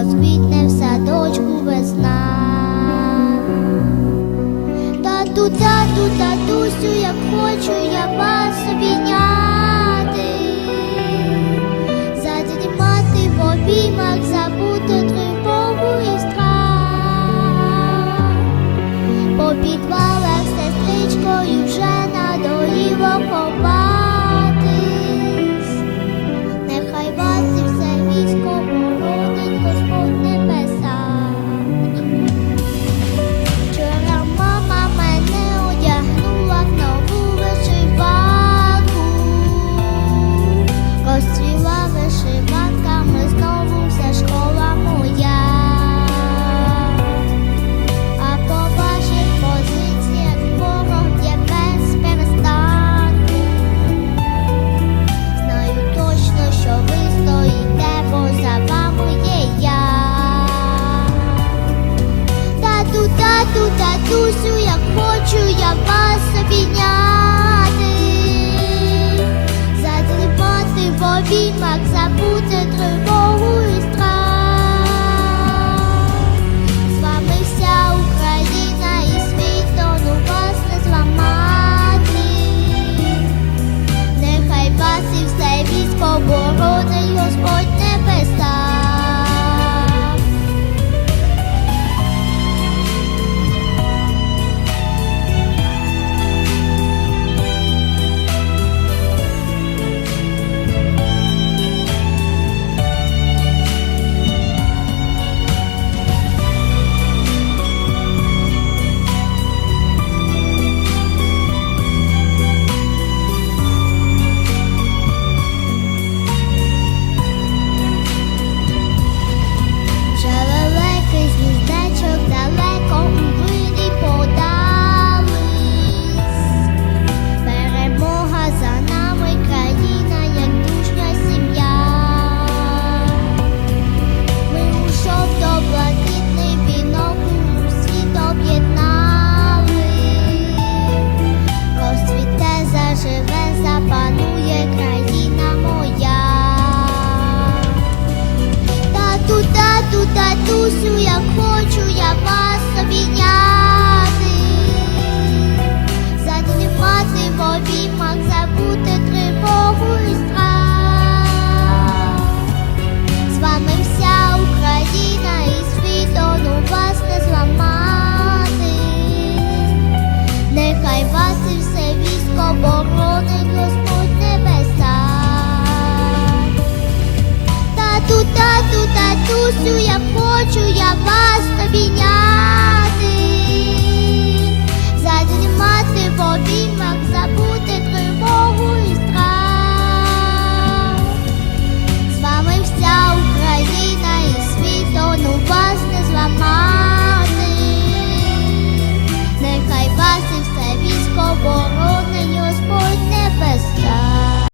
розквітне в садочку весна. Тату, тату, татусю, як хочу, я бачу. тату, татусю, як хочу, я вас обійняв. матусю, я хочу я вас обійняти.